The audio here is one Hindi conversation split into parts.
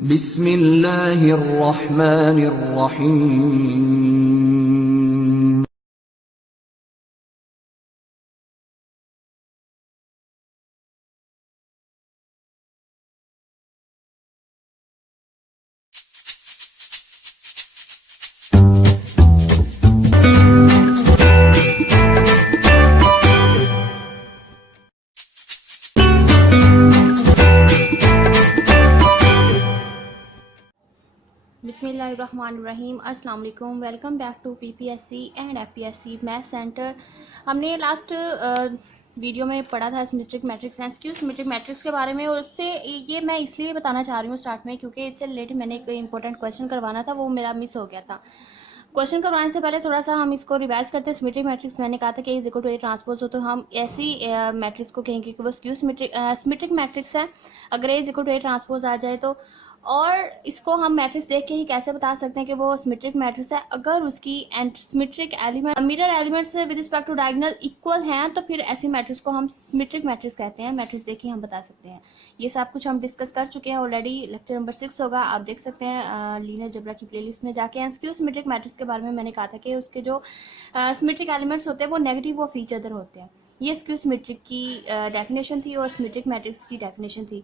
बिस्मिल्लाहिर्रहमानिर्रहीम। बिस्मिल्लाहिर्रहमानिर्रहीम। अस्सलाम वालेकुम। Welcome back to PPSC and FPSC math center. हमने लास्ट वीडियो में पढ़ा था symmetric matrix and skew symmetric matrix के बारे में, और उससे ये मैं इसलिए बताना चाह रही हूँ स्टार्ट में क्योंकि इससे रिलेटेड मैंने एक इंपॉर्टेंट क्वेश्चन करवाना था, वो मेरा मिस हो गया था। क्वेश्चन करवाने से पहले थोड़ा सा हम इसको रिवाइज करते हैं। सिमेट्रिक मैट्रिक्स मैंने कहा था कि is equal to A transpose हो, तो हम ऐसी मैट्रिक्स को कहेंगे कि वो स्क्यू सिमेट्रिक मैट्रिक्स है अगर A is equal to A transpose आ जाए तो। और इसको हम मैट्रिक्स देख के ही कैसे बता सकते हैं कि वो सिमेट्रिक मैट्रिक्स है, अगर उसकी symmetric element mirror elements with respect to diagonal equal हैं, तो फिर ऐसी मैट्रिक्स को हम सिमेट्रिक मैट्रिक्स कहते हैं। मैट्रिक्स देख के हम बता सकते हैं। ये सब कुछ हम डिस्कस कर चुके हैं ऑलरेडी। लेक्चर नंबर 6 होगा, आप देख सकते हैं लीनियर अलजेब्रा की प्लेलिस्ट में जाके। स्क्यू सिमेट्रिक मैट्रिक्स के बारे में मैंने कहा था कि उसके जो सिमेट्रिक एलिमेंट्स होते हैं वो नेगेटिव ऑफ ईच अदर होते हैं। ये स्क्यू सिमेट्रिक की डेफिनेशन थी और सिमेट्रिक मैट्रिक्स की डेफिनेशन थी,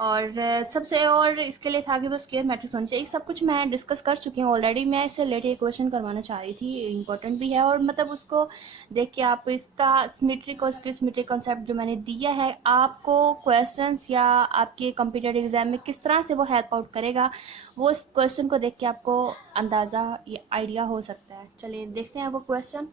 और सबसे और इसके लिए था कि वो स्क्वायर मैट्रिक्स होनी चाहिए। सब कुछ मैं डिस्कस कर चुकी हूँ ऑलरेडी। मैं इससे रिलेटेड एक क्वेश्चन करवाना चाह रही थी, इंपॉर्टेंट भी है, और मतलब उसको देख के आप इसका सिमेट्रिक और स्क्वायर सिमेट्रिक कॉन्सेप्ट जो मैंने दिया है आपको क्वेश्चंस या आपके कंप्यूटर एग्जाम में किस तरह से वो हेल्प आउट करेगा, वो इस क्वेश्चन को देख के आपको अंदाज़ा या आइडिया हो सकता है। चलिए देखते हैं वो क्वेश्चन।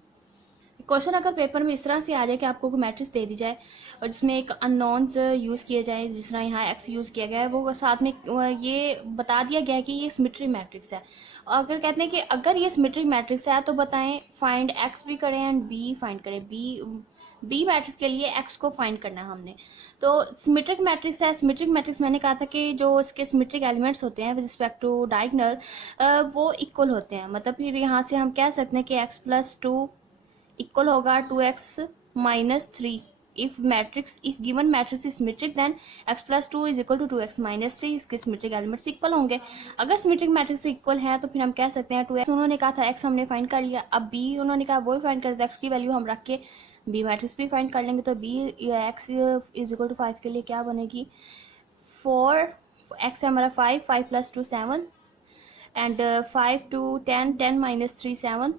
अगर पेपर में इस तरह से आ जाए कि आपको कोई मैट्रिक्स दे दी जाए और जिसमें एक अननोन्स यूज़ किए जाए, जिस तरह यहाँ एक्स यूज़ किया गया है, वो साथ में ये बता दिया गया है कि ये सिमेट्रिक मैट्रिक्स है। और अगर कहते हैं कि अगर ये सिमेट्रिक मैट्रिक्स है तो बताएं फाइंड एक्स भी करें एंड बी फाइंड करें। बी मैट्रिक्स के लिए एक्स को फाइंड करना है हमने। तो सिमेट्रिक मैट्रिक्स है। सिमेट्रिक मैट्रिक्स मैंने कहा था कि जो इसके सिमेट्रिक एलिमेंट्स होते हैं विद रिस्पेक्ट टू डायगोनल वो इक्वल होते हैं। मतलब फिर यहाँ से हम कह सकते हैं कि एक्स प्लस टू इक्वल होगा 2x minus 3। If given matrix is symmetric then x plus 2 is equal to 2x minus 3। इसके सिमेट्रिक एलिमेंट्स इक्वल होंगे। अगर सिमेट्रिक मैट्रिक्स इक्वल है तो फिर हम कह सकते हैं 2x उन्होंने कहा था x हमने फाइंड कर लिया, अब b उन्होंने कहा वो फाइंड कर दिया, x की वैल्यू हम रख के b मैट्रिक्स भी फाइंड कर लेंगे। तो b x is equal to 5 के लिए क्या बनेगी 4। x है हमारा 5 plus 2 7 and 5 to 10 minus 3 7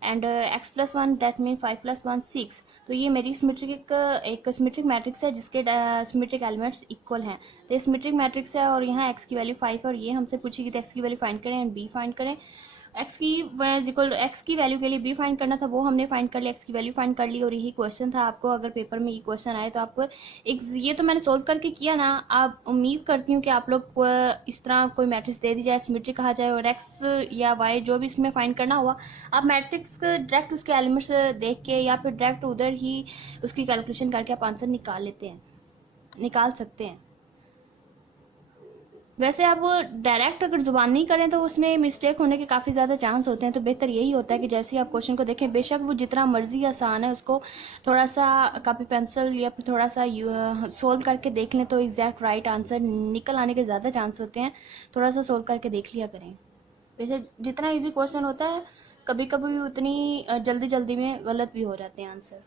and x plus 1 that mean 5 plus 1 6। तो ये मेरी एक सिमेट्रिक मैट्रिक्स है जिसके सिमेट्रिक एलिमेंट्स इक्वल हैं। तो ये सिमेट्रिक मैट्रिक्स है और यहाँ x की वैल्यू 5 है और ये हमसे पूछी गई थी x की वैल्यू फाइंड करें एंड b फाइंड करें। x की वैल्यू के लिए b फाइंड करना था, वो हमने फाइंड कर लिया, x की वैल्यू फाइंड कर ली। और यही क्वेश्चन था। आपको अगर पेपर में ये क्वेश्चन आए तो आपको ये तो मैंने सोल्व करके किया ना। आप उम्मीद करती हूँ कि आप लोग को इस तरह कोई मैट्रिक्स दे दी जाए, सिमेट्रिक कहा जाए और x या y जो भी इसमें फाइंड करना हुआ, आप मैट्रिक्स डायरेक्ट उसके एलिमेंट्स देख के या फिर डायरेक्ट उधर ही उसकी कैलकुलेशन करके आप आंसर निकाल सकते हैं। वैसे आप डायरेक्ट अगर जुबान नहीं करें तो उसमें मिस्टेक होने के काफ़ी ज़्यादा चांस होते हैं। तो बेहतर यही होता है कि जैसे ही आप क्वेश्चन को देखें, बेशक वो जितना मर्जी आसान है, उसको थोड़ा सा कॉपी पेंसिल या फिर थोड़ा सा सोल्व करके देख लें तो एग्जैक्ट राइट आंसर निकल आने के ज़्यादा चांस होते हैं। थोड़ा सा सोल्व करके देख लिया करें। वैसे जितना ईजी क्वेश्चन होता है कभी कभी उतनी जल्दी में गलत भी हो जाते हैं आंसर।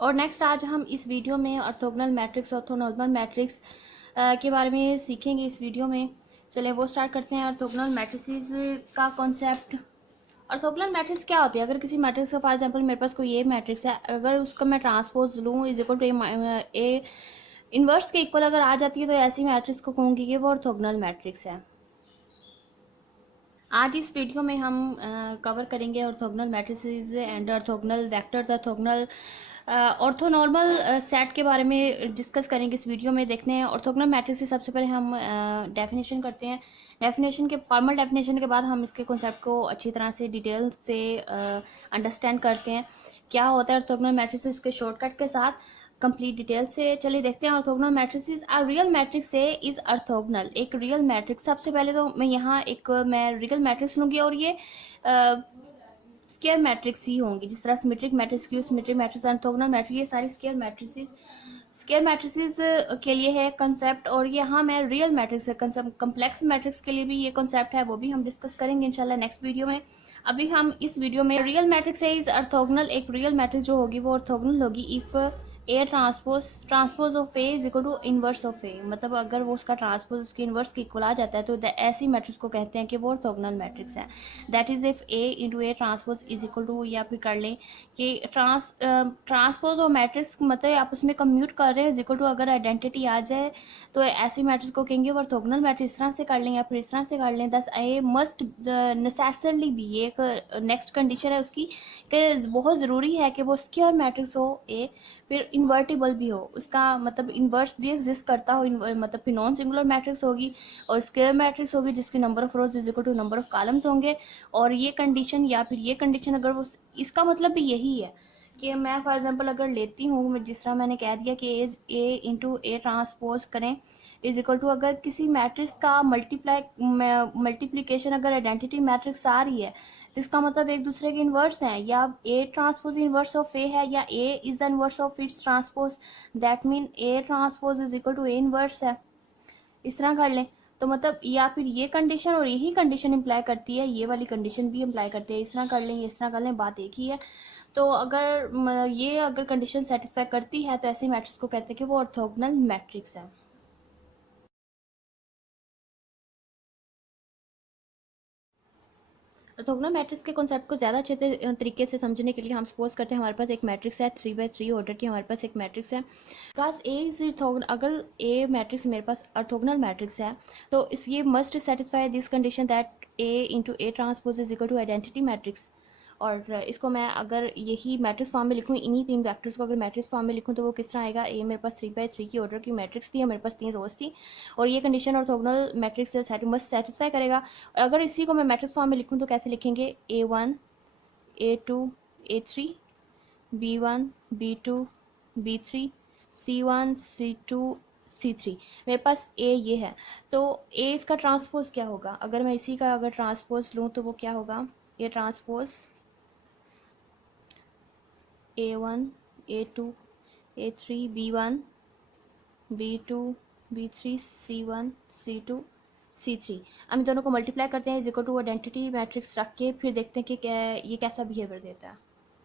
और नेक्स्ट आज हम इस वीडियो में ऑर्थोगोनल मैट्रिक्स ऑर्थोनॉर्मल मैट्रिक्स के बारे में सीखेंगे इस वीडियो में। चलिए वो स्टार्ट करते हैं। ऑर्थोगोनल मैट्रिसेस का कॉन्सेप्ट। ऑर्थोगोनल मैट्रिक्स क्या होती है? अगर किसी मैट्रिक्स का फॉर एग्जांपल मेरे पास कोई ए मैट्रिक्स है, अगर उसका मैं ट्रांसपोज लूँ is equal to A inverse के इक्वल अगर आ जाती है तो ऐसी मैट्रिक्स को कहूँगी कि वो ऑर्थोगोनल मैट्रिक्स है। आज इस वीडियो में हम कवर करेंगे orthogonal matrices and orthogonal vectors, orthogonal orthonormal set के बारे में डिस्कस करेंगे इस वीडियो में। देखते हैं ऑर्थोगोनल मैट्रिक्स से सबसे पहले हम डेफिनेशन करते हैं। फॉर्मल डेफिनेशन के बाद हम इसके कॉन्सेप्ट को अच्छी तरह से डिटेल से अंडरस्टैंड करते हैं क्या होता है ऑर्थोगोनल मैट्रिक्स, इसके शॉर्टकट के साथ कंप्लीट डिटेल से। चलिए देखते हैं orthogonal matrix. A real matrix से इज ऑर्थोगोनल। एक रियल मैट्रिक्स, सबसे पहले तो मैं यहाँ मैं रियल मैट्रिक्स लूँगी और ये स्क्वायर मैट्रिक्स ही होंगी, जिस तरह symmetric matrix, skew symmetric matrix, orthogonal matrix, ये सारी स्क्वायर मैट्रिसेस के लिए है कंसेप्ट। और यहाँ मैं रियल मैट्रिक्स है कंसेप्ट, कम्प्लेक्स मैट्रिक्स के लिए भी ये कंसेप्ट है, वो भी हम डिस्कस करेंगे इंशाल्लाह नेक्स्ट वीडियो में। अभी हम इस वीडियो में रियल मैट्रिक्स है इज ऑर्थोगोनल। एक रियल मैट्रिक्स जो होगी वो ऑर्थोगोनल होगी if A transpose of A is equal to inverse of A, मतलब अगर वो उसका ट्रांसपोज उसके इनवर्स के इक्वल आ जाता है तो ऐसी मैट्रिक्स को कहते हैं कि वो ऑर्थोगोनल मैट्रिक्स है। That is if A into A transpose is equal to, या फिर कर लें कि ट्रांसपोज और मैट्रिक्स मतलब आपस में कम्यूट कर रहे हैं इज इक्वल टू, अगर आइडेंटिटी आ जाए तो ऐसी मैट्रिक्स को कहेंगे वो ऑर्थोगोनल मैट्रिक्स। इस तरह से कर लें या फिर इस तरह से कर लें। दस ए मस्ट नेसेसरली भी, ये एक नेक्स्ट कंडीशन है उसकी कि बहुत ज़रूरी है कि वो स्क्वायर मैट्रिक्स हो ए, फिर इन्वर्टिबल भी हो, उसका मतलब इन्वर्स भी एग्जिस्ट करता हो, मतलब फिर नॉन सिंगुलर मैट्रिक्स होगी और स्क्वायर मैट्रिक्स होगी जिसकी number of rows is equal to number of columns होंगे। और ये कंडीशन या फिर ये कंडीशन अगर वो, इसका मतलब भी यही है कि मैं फॉर एग्जांपल अगर लेती हूँ, जिस तरह मैंने कह दिया कि ए इंटू ए ट्रांसपोज करें इज इक्वल टू, अगर किसी मैट्रिक्स का मल्टीप्लीकेशन अगर आइडेंटिटी मैट्रिक्स आ रही है तो इसका मतलब एक दूसरे के इन्वर्स हैं, या A transpose inverse of A है या A is the inverse of its transpose, that mean A transpose is equal to A inverse है। इस तरह कर लें तो मतलब, या फिर ये कंडीशन और यही कंडीशन इम्प्लाई करती है, ये वाली कंडीशन भी इम्प्लाई करती है। इस तरह कर लें, इस तरह कर लें, बात एक ही है। तो अगर ये अगर कंडीशन सेटिस्फाई करती है तो ऐसे मैट्रिक्स को कहते हैं कि वो ऑर्थोगोनल मैट्रिक्स है। ऑर्थोगोनल मैट्रिक्स के कॉन्सेप्ट को ज़्यादा अच्छे तरीके से समझने के लिए हम सपोज करते हैं हमारे पास एक मैट्रिक्स है 3x3 ऑर्डर की, हमारे पास एक मैट्रिक्स है बिकॉज ए इज ऑर्थोगोनल। अगर ए मैट्रिक्स मेरे पास ऑर्थोगोनल मैट्रिक्स है तो इस ये must satisfy this condition that A into A transpose is equal to identity matrix. और इसको मैं अगर यही मैट्रिक्स फॉर्म में लिखूँ, इन्हीं तीन वेक्टर्स को अगर मैट्रिक्स फॉर्म में लिखूँ तो वो किस तरह आएगा। ए मेरे पास 3x3 की ऑर्डर की मैट्रिक्स थी, मेरे पास 3 रोज थी और ये कंडीशन ऑर्थोगोनल मैट्रिक्स से मस्ट सेटिस्फाई करेगा। अगर इसी को मैं मैट्रिक्स फॉर्म में लिखूँ तो कैसे लिखेंगे, A1 A2 A3 B1 B2 B3 C1 C2 C3, मेरे पास A ये है तो A इसका ट्रांसपोज क्या होगा। अगर मैं इसी का अगर ट्रांसपोज लूँ तो वो क्या होगा, ये transpose A1 A2 A3 B1 B2 B3 C1 C2 C3। हम इन दोनों को मल्टीप्लाई करते हैं is equal to identity matrix रख के, फिर देखते हैं कि ये कैसा बिहेवियर देता है।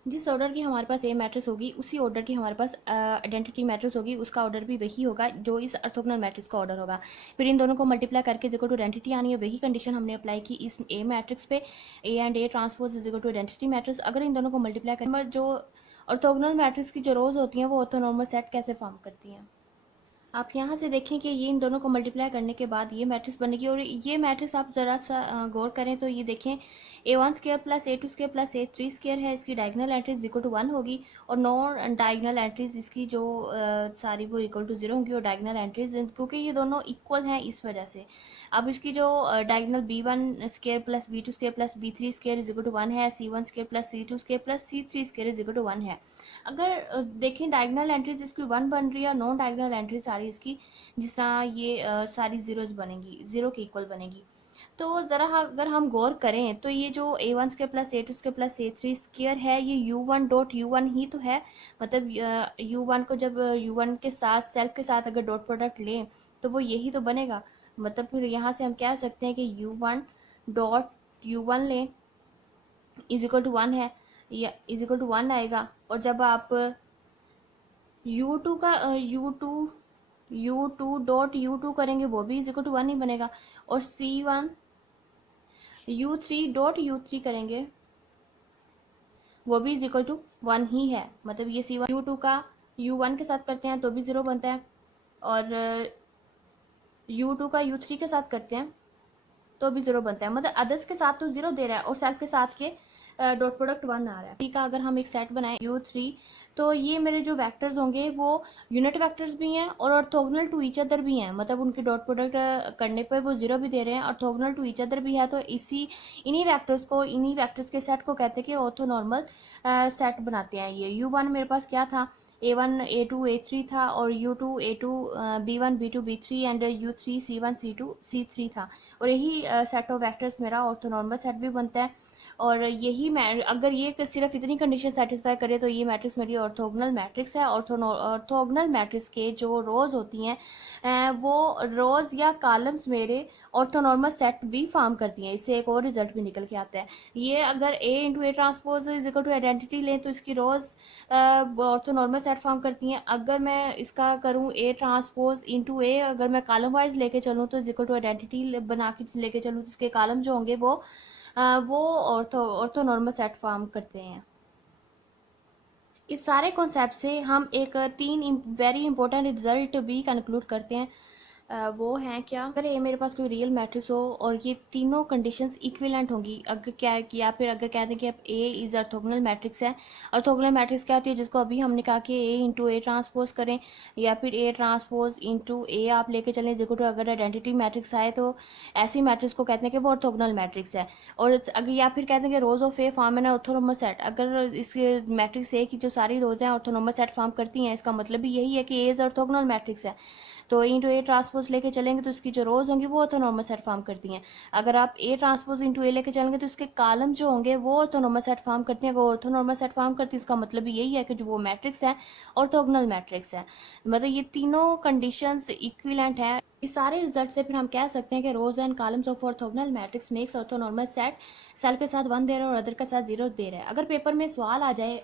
जिस ऑर्डर की हमारे पास ए मैट्रिक्स होगी उसी ऑर्डर की हमारे पास आइडेंटिटी मैट्रिक्स होगी, उसका ऑर्डर भी वही होगा जो इस ऑर्थोगोनल मैट्रिक्स का ऑर्डर होगा। फिर इन दोनों को मल्टीप्लाई करके इज इक्वल टू आइडेंटिटी आनी है, वही कंडीशन हमने अप्लाई की इस ए मैट्रिक्स पे, A and A transpose is equal to identity matrix. अगर इन दोनों को मल्टीप्लाई करें, जो ऑर्थोगोनल मैट्रिक्स की जो रोज होती हैं वो ऑर्थोनॉर्मल सेट कैसे फॉर्म करती हैं। आप यहाँ से देखें कि ये इन दोनों को मल्टीप्लाई करने के बाद ये मैट्रिक्स बनेगी। और ये मैट्रिक्स आप ज़रा सा गौर करें तो ये देखें A1 square plus A2 square plus A3 square है, इसकी डायगोनल एंट्रीज इक्वल टू 1 होगी और नॉन डायगोनल एंट्रीज इसकी जो सारी वो इक्वल टू 0 होंगी। और डायगोनल एंट्रीज क्योंकि ये दोनों इक्वल हैं इस वजह से, अब इसकी जो diagonal B1 square plus B2 square plus B3 square is equal to 1 है, C1 square plus C2 square plus C3 square is equal to 1 है। अगर देखें डायगोनल एंट्रीज इसकी 1 बन रही है, नॉन डायगोनल एंट्रीज सारी इसकी जिस तरह ये सारी जीरोज बनेगी, 0 के इक्वल बनेगी। तो ज़रा अगर हम गौर करें तो ये जो A1 square plus A2 square plus A3 square है ये U1 डॉट U1 ही तो है, मतलब U1 को जब U1 के साथ सेल्फ के साथ अगर डॉट प्रोडक्ट लें तो वो यही तो बनेगा। मतलब फिर यहाँ से हम कह सकते हैं कि U1 डॉट U1 लें इज इक्वल टू 1 है, या इज इक्वल टू 1 आएगा। और जब आप U2 का U2 डॉट U2 करेंगे वो भी इज इक्वल टू 1 ही बनेगा। और C1 U3 डॉट U3 करेंगे वो भी इज इक्वल टू 1 ही है। मतलब ये C1 U2 का U1 के साथ करते हैं तो भी 0 बनता है और U2 का U3 के साथ करते हैं तो भी 0 बनता है। मतलब अदर्स के साथ तो 0 दे रहा है और सेल्फ के साथ के डॉट प्रोडक्ट 1 आ रहा है। ठीक है, अगर हम एक सेट बनाएं U3 तो ये मेरे जो वेक्टर्स होंगे वो यूनिट वेक्टर्स भी हैं और ऑर्थोगोनल टू ईच अदर भी हैं, मतलब उनके डॉट प्रोडक्ट करने पर वो 0 भी दे रहे हैं, ऑर्थोगोनल टू ईच अदर भी है। तो इन्हीं वेक्टर्स के सेट को कहते हैं कि ऑर्थोनॉर्मल सेट बनाते हैं। ये U1 मेरे पास क्या था, A1 A2 A3 था और U2 A2 B1 B2 B3 and U3 C1 C2 C3 था। और यही सेट ऑफ वेक्टर्स मेरा ऑर्थोनॉर्मल सेट भी बनता है। और यही अगर ये सिर्फ इतनी कंडीशन सेटिस्फाई करे तो ये मैट्रिक्स मेरी ऑर्थोगोनल मैट्रिक्स है। ऑर्थोगोनल मैट्रिक्स के जो रोज होती हैं वो रोज या कॉलम्स मेरे ऑर्थोनॉर्मल सेट भी फॉर्म करती हैं। इससे एक और रिजल्ट भी निकल के आता है। ये अगर A into A transpose is equal to identity लें तो इसकी रोज ऑर्थोनॉर्मल सेट फॉर्म करती हैं। अगर मैं इसका करूँ ए ट्रांसपोज इंटू ए, अगर मैं कॉलम वाइज लेके चलूँ तो इज इक्वल टू आइडेंटिटी बना के लेके चलूँ तो इसके कॉलम जो होंगे वो ऑर्थोनॉर्मल सेट फॉर्म करते हैं। इस सारे कॉन्सेप्ट से हम एक 3 वेरी इंपॉर्टेंट रिजल्ट भी कंक्लूड करते हैं। वो हैं क्या, अगर ये मेरे पास कोई रियल मैट्रिक्स हो और ये तीनों कंडीशंस इक्विवेलेंट होंगी, अगर क्या या फिर अगर कहते हैं कि अब ए इज ऑर्थोगोनल मैट्रिक्स है। ऑर्थोगोनल मैट्रिक्स क्या होती है, जिसको अभी हमने कहा कि ए इंटू ए ट्रांसपोज करें या फिर ए ट्रांसपोज इंटू ए आप लेके चलें देखो तो अगर आइडेंटिटी मैट्रिक्स आए तो ऐसी मैट्रिक्स को कहते हैं कि वो ऑर्थोगोनल मैट्रिक्स है। और अगर या फिर कहते हैं कि rows of A form an orthonormal set, अगर इस मैट्रिक्स ए की जो सारी रोज हैं ऑर्थोनॉमस सेट फॉर्म करती हैं, इसका मतलब भी यही है कि ए इज ऑर्थोगोनल मैट्रिक्स है। तो इंटू ए ट्रांसपोज लेके चलेंगे तो उसकी जो रोज होंगी वो ऑर्थोनॉर्मल सेट फॉर्म करती हैं। अगर आप ए ट्रांसपोज इंटू ए लेके चलेंगे तो उसके कॉलम जो होंगे वो ऑर्थोनॉर्मल सेट फॉर्म करती हैं। अगर ऑर्थोनॉर्मल सेट फॉर्म करती है इसका मतलब भी यही है कि जो वो मैट्रिक्स है ऑर्थोगोनल मैट्रिक्स है। मतलब ये तीनों कंडीशंस इक्विवेलेंट है। इस सारे रिजल्ट से फिर हम कह सकते हैं कि rows and columns of orthogonal matrix makes orthonormal set. Self के साथ 1 दे रहा है और अदर के साथ 0 दे रहा है। अगर पेपर में सवाल आ जाए,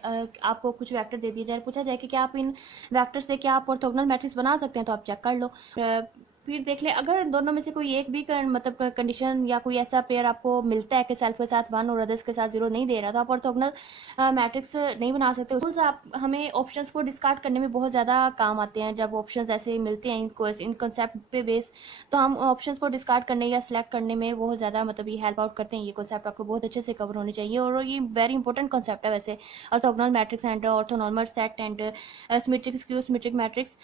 आपको कुछ वेक्टर दे दिया जाए, पूछा जाए कि क्या आप इन वेक्टर्स से क्या आप ऑर्थोगोनल मैट्रिक्स बना सकते हैं, तो आप चेक कर लो, फिर देख ले। अगर दोनों में से कोई एक भी मतलब कंडीशन या कोई ऐसा पेयर आपको मिलता है कि सेल्फ के साथ 1 और अदर्स के साथ 0 नहीं दे रहा, तो आप ऑर्थोगोनल मैट्रिक्स नहीं बना सकते। टूल्स आप हमें ऑप्शंस को डिस्कार्ड करने में बहुत ज़्यादा काम आते हैं। जब ऑप्शंस ऐसे मिलते हैं इन कंसेप्ट पे बेस, तो हम ऑप्शंस को डिस्कार्ड करने या सिलेक्ट करने में बहुत ज़्यादा मतलब ये हेल्प आउट करते हैं। ये कॉन्सेप्ट आपको बहुत अच्छे से कवर होने चाहिए और ये वेरी इंपॉर्टेंट कॉन्सेप्ट है वैसे, orthogonal matrix and orthonormal set and symmetric skew symmetric matrix.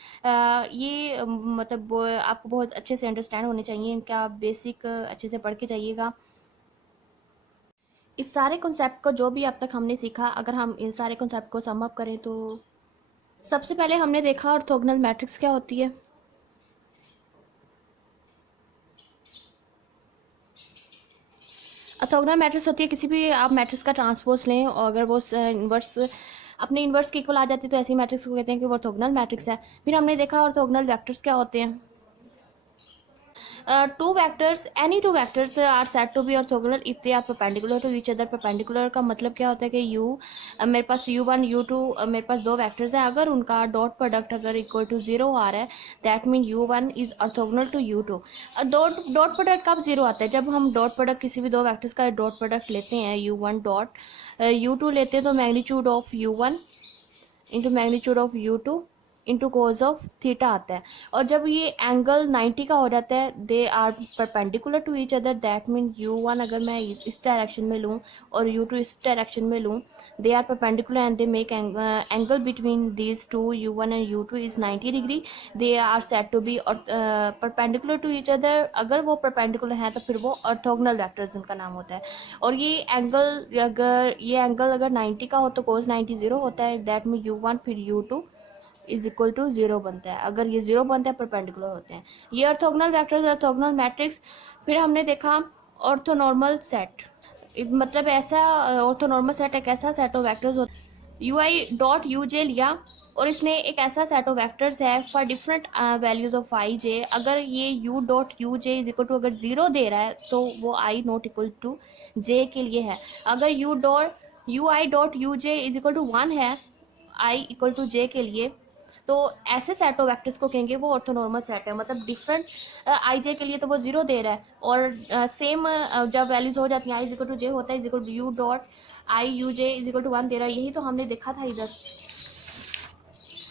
ये मतलब आपको बहुत अच्छे से अंडरस्टैंड होने चाहिए, इनका बेसिक अच्छे से पढ़ के जाइएगा। इस सारे कॉन्सेप्ट को जो भी अब तक हमने सीखा, अगर हम इन सारे कॉन्सेप्ट को सम अप करें तो सबसे पहले हमने देखा ऑर्थोगोनल मैट्रिक्स क्या होती है। ऑर्थोगोनल मैट्रिक्स होती है किसी भी आप मैट्रिक्स का ट्रांसपोज लें और अगर वो इन्वर्स अपने इन्वर्स के इक्वल आ जाती है तो ऐसी मैट्रिक्स को कहते हैं कि वो ऑर्थोगोनल मैट्रिक्स है। फिर हमने देखा ऑर्थोगोनल वेक्टर्स क्या होते हैं। Any two vectors are said to be orthogonal if they are perpendicular to each other। perpendicular का मतलब क्या होता है कि मेरे पास u1 u2 मेरे पास दो वेक्टर्स हैं, अगर उनका डॉट प्रोडक्ट अगर इक्वल टू 0 आ रहा है that mean u1 is orthogonal to u2। Dot product कब 0 आता है, जब हम डॉट प्रोडक्ट किसी भी दो वेक्टर्स का डॉट प्रोडक्ट लेते हैं u1 डॉट u2 लेते हैं तो magnitude of u1 into magnitude of u2 into cos of theta आता है। और जब ये एंगल 90 का हो जाता है they are perpendicular to each other that mean u1 अगर मैं इस डायरेक्शन में लूँ और u2 इस डायरेक्शन में लूँ they are perpendicular and they make angle between these two u1 and u2 is 90 degree. They are said to be perpendicular to each other. अगर वो परपेंडिकुलर हैं तो फिर वो ऑर्थोगोनल वेक्टर्स उनका नाम होता है। और ये एंगल अगर 90 का हो तो कोस 90 0 होता है दैट मीन u1 फिर u2 इज इक्वल टू 0 बनता है। अगर ये 0 बनता है परपेंडिकुलर होते हैं। ये ऑर्थोगोनल वेक्टर्स ऑर्थोगोनल मैट्रिक्स। फिर हमने देखा ऑर्थोनॉर्मल सेट, मतलब ऐसा ऑर्थोनॉर्मल सेट एक ऐसा set of vectors ui dot uj लिया और इसमें एक ऐसा सेट ऑफ वेक्टर्स है for different values of ij। अगर ये u dot uj is equal to अगर 0 दे रहा है तो वो i not equal to j के लिए है। अगर ui dot uj is equal to 1 है i इक्वल टू j के लिए, तो ऐसे सेट ऑफ वेक्टर्स को कहेंगे वो ऑर्थोनॉर्मल सेट है। मतलब डिफरेंट आई जे के लिए तो वो 0 दे रहा है और सेम जब वैल्यूज हो जाती हैं आई इक्वल टू जे होता है is equal to U dot I U J is equal to 1 दे रहा है। यही तो हमने देखा था इधर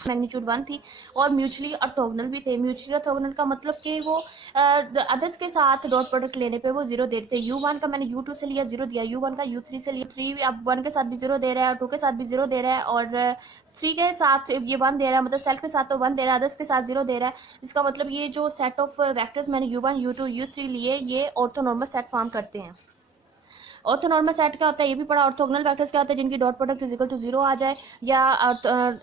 मैग्नीट्यूड 1 थी और म्यूचुअली ऑर्थोगोनल भी थे। म्यूचुअली ऑर्थोगोनल का मतलब कि वो अदर्स के साथ डॉट प्रोडक्ट लेने पे वो 0 देते हैं। u1 का मैंने u2 से लिया 0 दिया, u1 का u3 से लिया 3 अब 1 के साथ भी 0 दे रहा है और 2 के साथ भी 0 दे रहा है और 3 के साथ ये 1 दे रहा है। मतलब सेल्फ के साथ तो 1 दे रहा है, अदर्स के साथ 0 दे रहा है। इसका मतलब ये जो सेट ऑफ वेक्टर्स मैंने u1 u2 u3 लिए ये ऑर्थोनॉर्मल सेट फॉर्म करते हैं। ऑर्थोनॉर्मल सेट क्या होता है ये भी पढ़ा। ऑर्थोगोनल वेक्टर्स क्या होता है, जिनकी dot product is equal to 0 आ जाए, या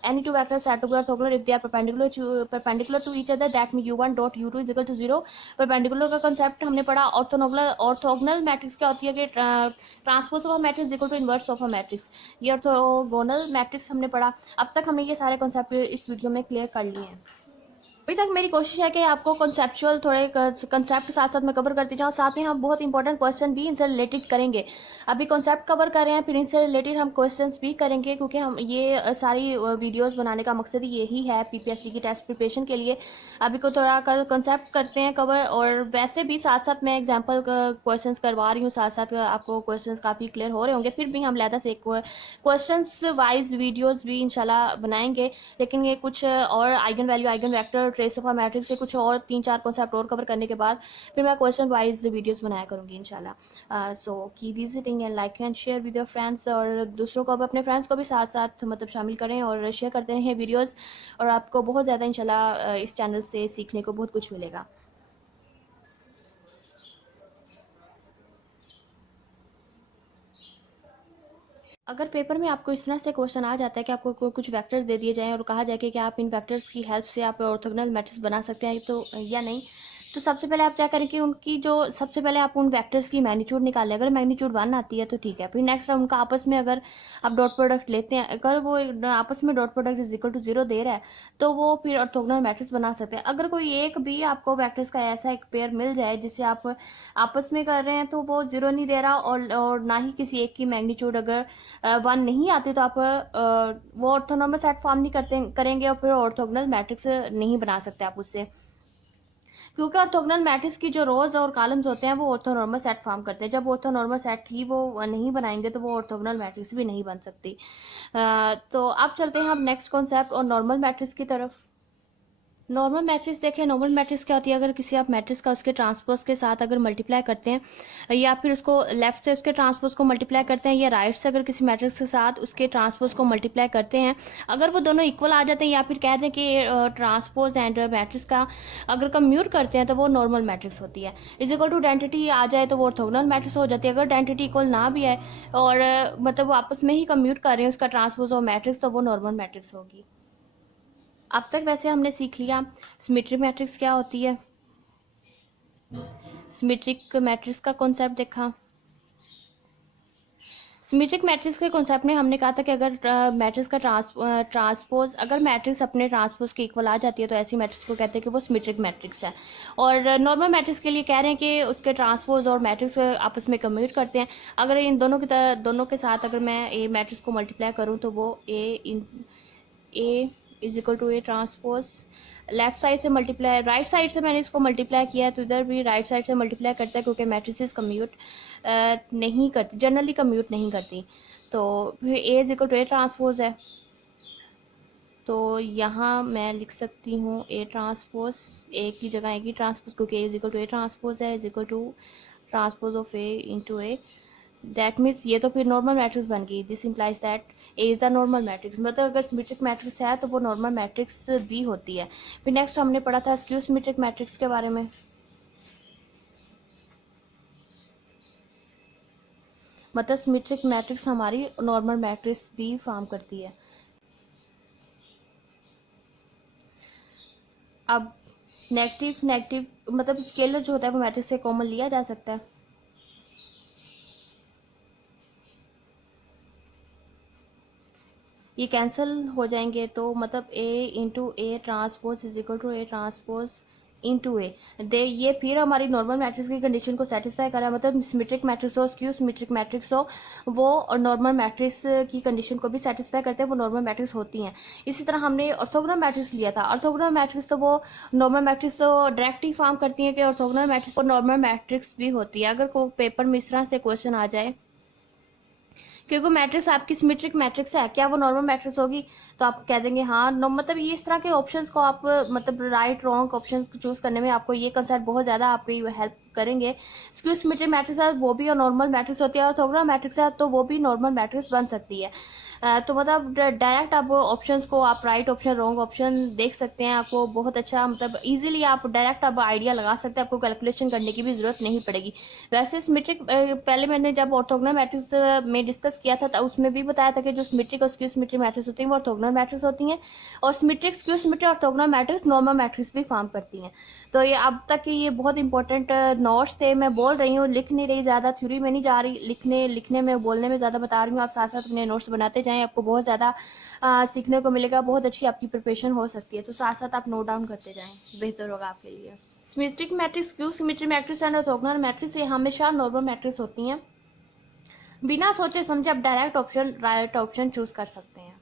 any two vectors set to be orthogonal if they are perpendicular to each other that mean u1 dot u2 is equal to 0। Perpendicular का कंसेप्ट हमने पढ़ा। ऑर्थोगोनल मैट्रिक्स क्या होती है कि transpose of a matrix equal to inverse of a matrix, ये ऑर्थोगोनल मैट्रिक्स हमने पढ़ा। अब तक हमने ये सारे कॉन्सेप्ट इस वीडियो में क्लियर कर लिए हैं। अभी तक मेरी कोशिश है कि आपको कॉन्सेप्चुअल थोड़े कंसेप्ट के साथ साथ मैं कवर करती जाऊँ, साथ में हम बहुत इंपॉर्टेंट क्वेश्चन भी इनसे रिलेटेड करेंगे। अभी कॉन्सेप्ट कवर कर रहे हैं, फिर इनसे रिलेटेड हम क्वेश्चंस भी करेंगे, क्योंकि हम ये सारी वीडियोस बनाने का मकसद यही है पीपीएससी की टेस्ट प्रिपरेशन के लिए। अभी को थोड़ा कंसेप्ट करते हैं कवर, और वैसे भी साथ साथ मैं एग्जाम्पल क्वेश्चन करवा रही हूँ, साथ साथ आपको क्वेश्चन काफ़ी क्लियर हो रहे होंगे। फिर भी हम लहदा से क्वेश्चन वाइज वीडियोज़ भी इंशाल्लाह बनाएंगे, लेकिन ये कुछ और eigen value, eigen vector, trace of a matrix से कुछ और 3-4 कॉन्सेप्ट और कवर करने के बाद फिर मैं क्वेश्चन वाइज वीडियोस बनाया करूँगी इंशाल्लाह। सो की visiting and like and share with your friends, और दूसरों को, अपने फ्रेंड्स को भी साथ साथ मतलब शामिल करें और शेयर करते रहें वीडियोस, और आपको बहुत ज़्यादा इंशाल्लाह इस चैनल से सीखने को बहुत कुछ मिलेगा। अगर पेपर में आपको इस तरह से क्वेश्चन आ जाता है कि आपको कुछ वेक्टर्स दे दिए जाएं और कहा जाए कि आप इन वेक्टर्स की हेल्प से आप ऑर्थोगोनल मैट्रिक्स बना सकते हैं तो या नहीं, तो सबसे पहले आप क्या करें कि उनकी जो सबसे पहले आप उन वेक्टर्स की मैग्नीट्यूड निकालें। अगर मैग्नीट्यूड 1 आती है तो ठीक है। फिर नेक्स्ट उनका आपस में अगर आप डॉट प्रोडक्ट लेते हैं, अगर वो आपस में dot product is equal to 0 दे रहा है तो वो फिर ऑर्थोगोनल मैट्रिक्स बना सकते हैं। अगर कोई एक भी आपको वेक्टर्स का ऐसा एक पेयर मिल जाए जिससे आप आपस में कर रहे हैं तो वो 0 नहीं दे रहा, और ना ही किसी एक की मैग्नीट्यूड अगर 1 नहीं आती, तो आप वो ऑर्थोनॉर्मल सेट फॉर्म नहीं करेंगे, और फिर ऑर्थोगोनल मैट्रिक्स नहीं बना सकते आप उससे, क्योंकि ऑर्थोगोनल मैट्रिक्स की जो रोज और कॉलम्स होते हैं वो ऑर्थोनॉर्मल सेट फॉर्म करते हैं। जब ऑर्थोनॉर्मल सेट ही वो नहीं बनाएंगे तो वो ऑर्थोगोनल मैट्रिक्स भी नहीं बन सकती। तो अब चलते हैं हम नेक्स्ट कॉन्सेप्ट और नॉर्मल मैट्रिक्स की तरफ। नॉर्मल मैट्रिक्स देखें, नॉर्मल मैट्रिक्स क्या होती है, अगर किसी आप मैट्रिक्स का उसके ट्रांसपोज के साथ अगर मल्टीप्लाई करते हैं, या फिर उसको लेफ्ट से उसके ट्रांसपोज को मल्टीप्लाई करते हैं, या राइट से अगर किसी मैट्रिक्स के साथ उसके ट्रांसपोज को मल्टीप्लाई करते हैं, अगर वो दोनों इक्वल आ जाते हैं, या फिर कह दें कि ट्रांसपोज एंड मैट्रिक्स का अगर कम्यूट करते हैं तो वो नॉर्मल मैट्रिक्स होती है। इज इक्वल टू डेंटिटी आ जाए तो वो ऑर्थोगोनल मैट्रिक्स हो जाती है। अगर डेंटिटी इक्वल ना भी है और मतलब वो आपस में ही कम्यूट कर रहे हैं उसका ट्रांसपोज और मैट्रिक्स, तो वो नॉर्मल मैट्रिक्स होगी। अब तक वैसे हमने सीख लिया सिमेट्रिक मैट्रिक्स क्या होती है, सिमेट्रिक मैट्रिक्स का कॉन्सेप्ट देखा। सिमेट्रिक मैट्रिक्स के कॉन्सेप्ट में हमने कहा था कि अगर मैट्रिक्स का ट्रांसपोज, अगर मैट्रिक्स अपने ट्रांसपोज के इक्वल आ जाती है तो ऐसी मैट्रिक्स को कहते हैं कि वो सिमेट्रिक मैट्रिक्स है। और नॉर्मल मैट्रिक्स के लिए कह रहे हैं कि उसके ट्रांसपोज और मैट्रिक्स आपस में कम्यूट करते हैं। अगर इन दोनों के साथ अगर मैं ए मैट्रिक्स को मल्टीप्लाई करूँ तो वो A is equal to A transpose, left side से मल्टीप्लाई, राइट साइड से मैंने इसको मल्टीप्लाई किया है तो इधर भी राइट साइड से मल्टीप्लाई करता है, क्योंकि मैट्रिसेस कम्यूट नहीं करती, जनरली कम्यूट नहीं करती। तो फिर A is equal to A transpose है, तो यहाँ मैं लिख सकती हूँ ए ट्रांसपोज, ए की जगह ए की ट्रांसपोज, क्योंकि A is equal to A transpose है, is equal to transpose of A into A. That means ये तो फिर नॉर्मल मैट्रिक्स बन गई। This implies that A is the normal matrix, मतलब अगर सिमेट्रिक मैट्रिक्स है तो वो नॉर्मल मैट्रिक्स भी होती है। फिर नेक्स्ट हमने पढ़ा था स्क्यू सिमेट्रिक मैट्रिक्स के बारे में। मतलब सिमेट्रिक मैट्रिक्स हमारी नॉर्मल मैट्रिक्स भी फॉर्म करती है। अब नेगेटिव मतलब स्केलर जो होता है वो मैट्रिक्स से कॉमन लिया जा सकता है। ये कैंसिल हो जाएंगे, तो मतलब A into A transpose is equal to A transpose into A. ये फिर हमारी नॉर्मल मैट्रिक्स की कंडीशन को सेटिस्फाई कर रहा है, मतलब सिमेट्रिक मैट्रिक्स हो, स्क्यू सिमेट्रिक मैट्रिक्स हो, वो नॉर्मल मैट्रिक्स की कंडीशन को भी सेटिस्फाई करते हैं, वो नॉर्मल मैट्रिक्स होती हैं। इसी तरह हमने ऑर्थोगोनल मैट्रिक्स लिया था। ऑर्थोगोनल मैट्रिक्स तो वो नॉर्मल मैट्रिक्स तो डायरेक्ट ही फॉर्म करती हैं कि ऑर्थोगोनल मैट्रिक्स और नॉर्मल मैट्रिक्स भी होती है। अगर कोई पेपर में इस तरह से क्वेश्चन आ जाए क्योंकि मैट्रिक्स आपकी सिमेट्रिक मैट्रिक्स है, क्या वो नॉर्मल मैट्रिक्स होगी, तो आप कह देंगे हाँ। मतलब ये इस तरह के ऑप्शंस को आप मतलब राइट रॉन्ग ऑप्शंस चूज करने में आपको ये कंसेप्ट बहुत ज़्यादा आपकी हेल्प करेंगे। स्क्यू सिमेट्रिक मैट्रिक्स है वो भी नॉर्मल मैट्रिक्स होती है, ऑर्थोगोनल मैट्रिक्स है तो वो भी नॉर्मल मैट्रिक्स बन सकती है। तो मतलब डायरेक्ट आप ऑप्शंस को आप राइट ऑप्शन रॉन्ग ऑप्शन देख सकते हैं, आपको बहुत अच्छा मतलब इजीली आप डायरेक्ट आप आइडिया लगा सकते हैं, आपको कैलकुलेशन करने की भी जरूरत नहीं पड़ेगी। वैसे सिमेट्रिक पहले मैंने जब ऑर्थोगोनल मैट्रिक्स में डिस्कस किया था उसमें भी बताया था कि जो सिमेट्रिक और स्क्यू सिमेट्रिक मैट्रिक्स होती हैं वो ऑर्थोगोनल मैट्रिक्स होती हैं, और symmetric skew symmetric orthogonal matrix normal matrix भी फॉर्म करती हैं। तो ये अब तक के ये बहुत इंपॉर्टेंट नोट्स थे, मैं बोल रही हूँ, लिख नहीं रही, ज़्यादा थ्योरी में नहीं जा रही, लिखने में बोलने में ज़्यादा बता रही हूँ। आप साथ साथ अपने नोट्स बनाते जाएं, आपको बहुत ज़्यादा सीखने को मिलेगा, बहुत अच्छी आपकी प्रिपरेशन हो सकती है। तो साथ साथ आप नोट डाउन करते जाएं, बेहतर होगा आपके लिए। Symmetric matrix, skew symmetric matrix and orthogonal matrix ये हमेशा नॉर्मल मैट्रिक्स होती हैं। बिना सोचे समझे आप direct option right option choose कर सकते हैं।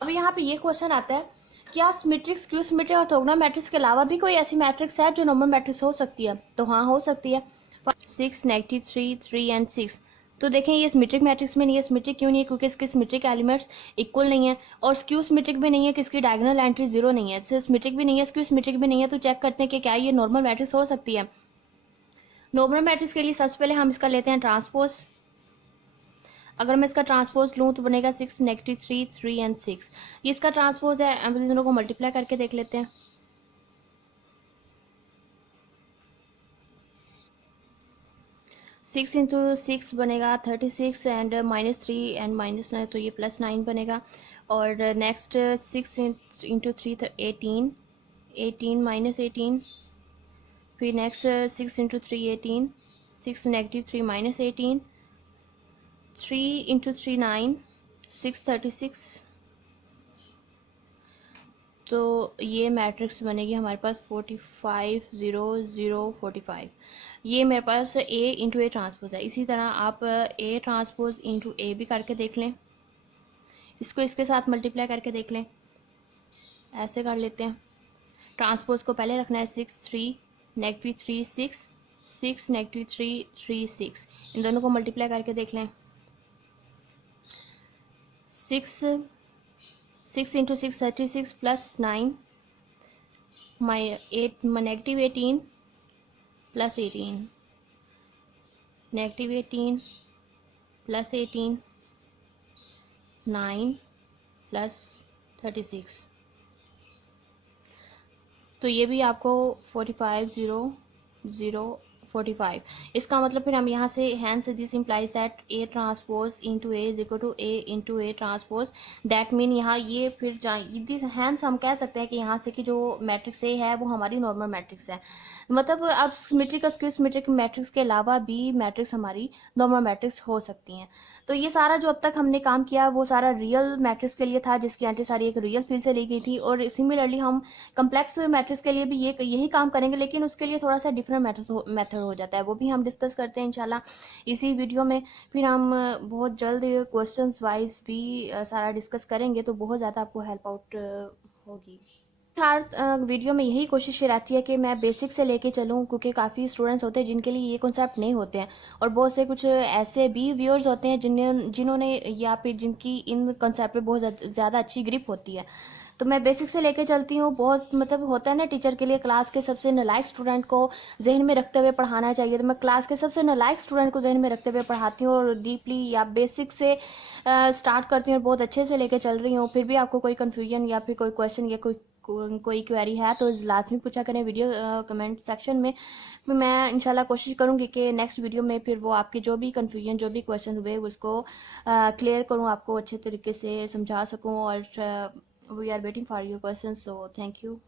अब यहाँ पे ये क्वेश्चन आता है, क्या सिमेट्रिक स्क्यू सिमेट्रिक और ऑर्थोगोनल मैट्रिक्स के अलावा भी कोई ऐसी मैट्रिक्स है जो नॉर्मल मैट्रिक्स हो सकती है? तो हाँ, हो सकती है। 6, -3, 3 एंड 6। तो देखें ये सिमेट्रिक मैट्रिक्स में नहीं है। सिमेट्रिक क्यों नहीं है? क्योंकि इसके सिमेट्रिक एलिमेंट्स इक्वल नहीं है, और स्क्यू सिमेट्रिक भी नहीं है कि इसकी डायगोनल एंट्री 0 नहीं है। सिमेट्रिक भी नहीं है, स्क्यू सिमेट्रिक भी नहीं है। तो चेक करते हैं कि क्या ये नॉर्मल मैट्रिक्स हो सकती है। नॉर्मल मैट्रिक्स के लिए सबसे पहले हम इसका लेते हैं ट्रांसपोज। अगर मैं इसका ट्रांसपोज लूँ तो बनेगा 6, -3, 3 एंड 6। ये इसका ट्रांसपोज है। अब इन दोनों को मल्टीप्लाई करके देख लेते हैं। 6 इंटू 6 बनेगा 36 एंड -3 एंड -9, तो ये +9 बनेगा। और नेक्स्ट 6 इंटू 3 18, 18 -18। फिर नेक्स्ट 6 इंटू 3 18, 6 -3 -18, 3 इंटू 3 9, 6 36। तो ये मैट्रिक्स बनेगी हमारे पास 45 0 0 45। ये मेरे पास A इंटू ए ट्रांसपोज है। इसी तरह आप A ट्रांसपोज इंटू ए भी करके देख लें, इसको इसके साथ मल्टीप्लाई करके देख लें। ऐसे कर लेते हैं। ट्रांसपोज को पहले रखना है 6 3 -3 6, 6 -3 3 6। इन दोनों को मल्टीप्लाई करके देख लें। 6 इंटू 6 36 +9 -18 +18, -18 +18 9 +36। तो ये भी आपको 45 0 0 45। इसका मतलब फिर हम यहाँ से hence this implies that A transpose into A is equal to A into A transpose. That mean यहाँ ये फिर हैंस हम कह सकते हैं कि यहाँ से कि जो मैट्रिक्स A है वो हमारी नॉर्मल मैट्रिक्स है। मतलब अब सिमेट्रिक और स्क्यू सिमेट्रिक मैट्रिक्स के अलावा भी मैट्रिक्स हमारी नॉर्मल मैट्रिक्स हो सकती हैं। तो ये सारा जो अब तक हमने काम किया वो सारा रियल मैट्रिक्स के लिए था, जिसकी एंट्री सारी एक रियल फील्ड से ली गई थी। और सिमिलरली हम कम्प्लेक्स मैट्रिक्स के लिए भी यही काम करेंगे, लेकिन उसके लिए थोड़ा सा डिफरेंट मेथड हो जाता है, वो भी हम डिस्कस करते हैं इंशाल्लाह इसी वीडियो में। फिर हम बहुत जल्द क्वेश्चंस वाइज भी सारा डिस्कस करेंगे, तो बहुत ज़्यादा आपको हेल्प आउट होगी। हर वीडियो में यही कोशिश रहती है कि मैं बेसिक से लेके चलूँ, क्योंकि काफ़ी स्टूडेंट्स होते हैं जिनके लिए ये कॉन्सेप्ट नहीं होते हैं, और बहुत से कुछ ऐसे भी व्यूअर्स होते हैं जिन्होंने या फिर जिनकी इन कॉन्सेप्ट पे बहुत ज़्यादा अच्छी ग्रिप होती है। तो मैं बेसिक से लेके चलती हूँ। बहुत मतलब होता है ना, टीचर के लिए क्लास के सबसे नालायक स्टूडेंट को जहन में रखते हुए पढ़ाना चाहिए, तो मैं क्लास के सबसे नालायक स्टूडेंट को जहन में रखते हुए पढ़ाती हूँ, और डीपली या बेसिक से स्टार्ट करती हूँ और बहुत अच्छे से लेके चल रही हूँ। फिर भी आपको कोई कन्फ्यूजन या फिर कोई क्वेश्चन या कोई क्वेरी है तो लाजमी पूछा करें वीडियो कमेंट सेक्शन में। फिर मैं इंशाल्लाह कोशिश करूंगी कि नेक्स्ट वीडियो में फिर वो आपके जो भी कन्फ्यूजन जो भी क्वेश्चन हुए उसको क्लियर करूं, आपको अच्छे तरीके से समझा सकूं। और we are waiting for your question, so thank you.